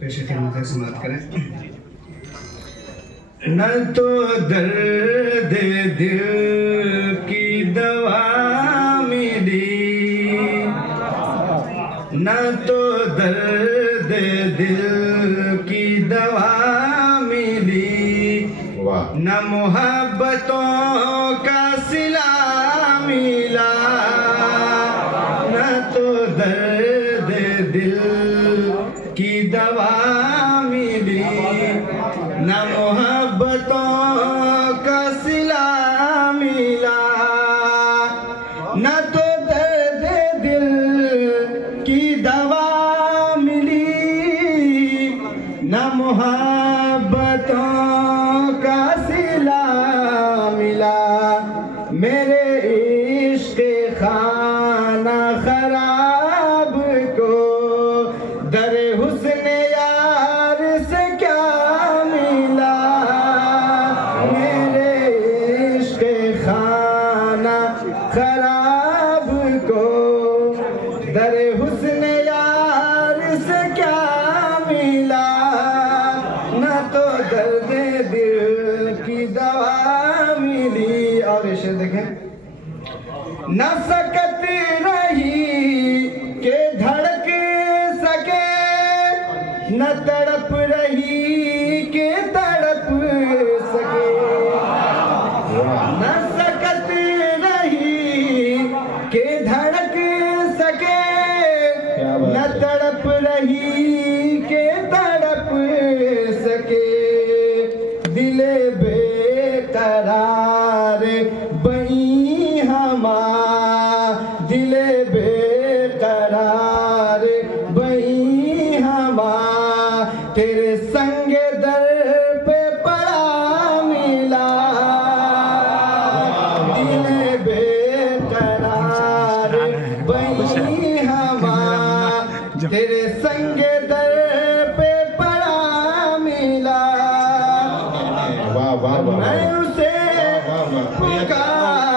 पेशे खिदमत समाप्त करें। न तो दर्द दिल की दवा मिली, न तो दर्द दिल की दवा मिली, न मोहब्बतों का सिला मिला, न तो दर्द दिल की दवा मिली, न मोहब्बतों का सिला मिला, न तो दर्द दिल की दवा मिली, न मोहब्बतों का सिला मिला। मेरे इश्क खाना खराब को दर हुस्न यार से क्या मिला, मेरे इश्क खाना खराब को दर हुस्न यार से क्या मिला, न तो दर्द दिल की दवा मिली। और इसे देखें, न सकत रही के धड़क सके, न तड़प रही के तड़प सके, न सकत रही के धड़क सके, न तड़प रही के तड़प सके, दिले बेकरार बई हमा, दिले बेकरार बई हमा, तेरे संग दर पे पड़ा मिला, दिले बेकरार बई हमा, तेरे संग दर पे पड़ा मिला। मैं उसे पुकार